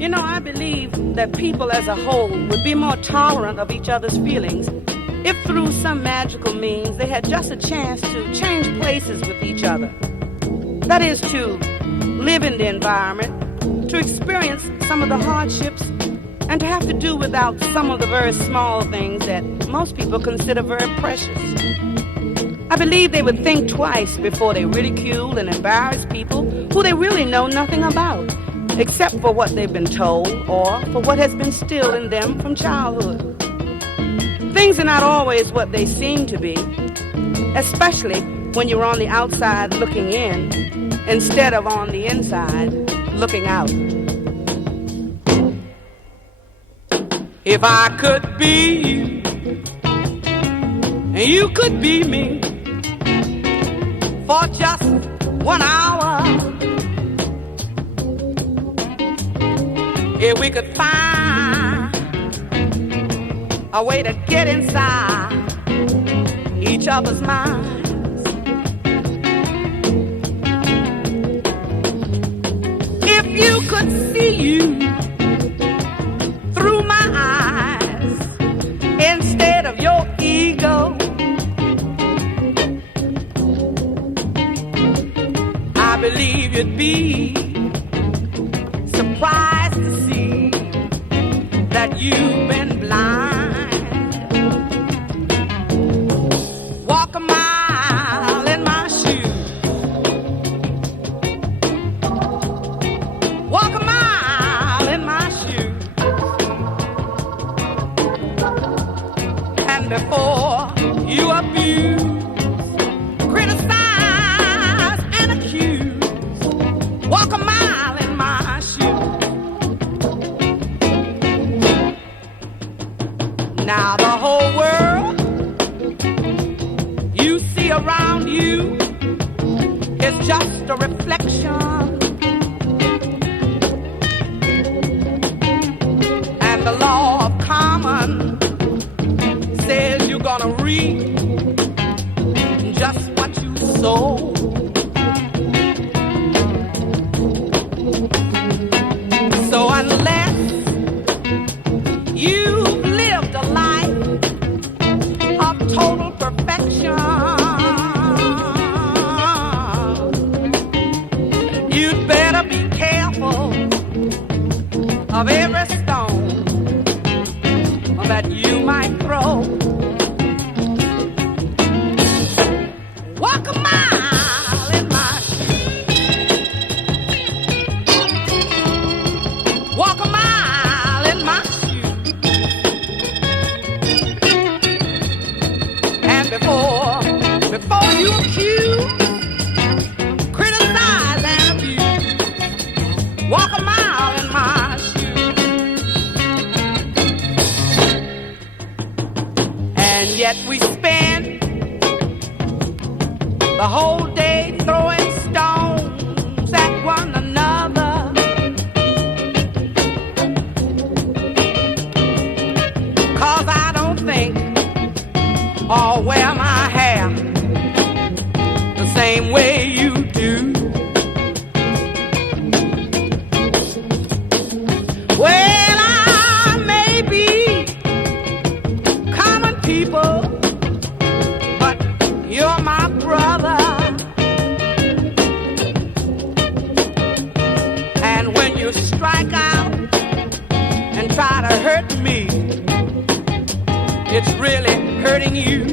You know, I believe that people as a whole would be more tolerant of each other's feelings if through some magical means they had just a chance to change places with each other. That is, to live in the environment, to experience some of the hardships, and to have to do without some of the very small things that most people consider very precious. I believe they would think twice before they ridicule and embarrass people who they really know nothing about, except for what they've been told or for what has been instilled in them from childhood. Things are not always what they seem to be, especially when you're on the outside looking in instead of on the inside looking out. If I could be you and you could be me for just 1 hour, if we could find a way to get inside each other's minds, if you could see you through my eyes instead of your ego, I believe you'd be surprised to see that you've been blind. Walk a mile in my shoes, walk a mile in my shoes, and before you abuse, criticize and accuse, walk a mile in my shoes. Now the whole world you see around you is just a reflection, and the law of common says you're gonna reap just what you sow. So unless you've lived a life of total perfection, you'd better be careful of every stone that you might throw. Walk a mile in my shoes, walk a mile in my shoes, and before you accuse, criticize and abuse, walk a mile in my shoes. And yet we spend the whole day throwing stones at one another, 'cause I don't think or wear my hair the same way you do. Well, I may be common people, but you're my brother. And when you strike out and try to hurt me, it's really hurting you.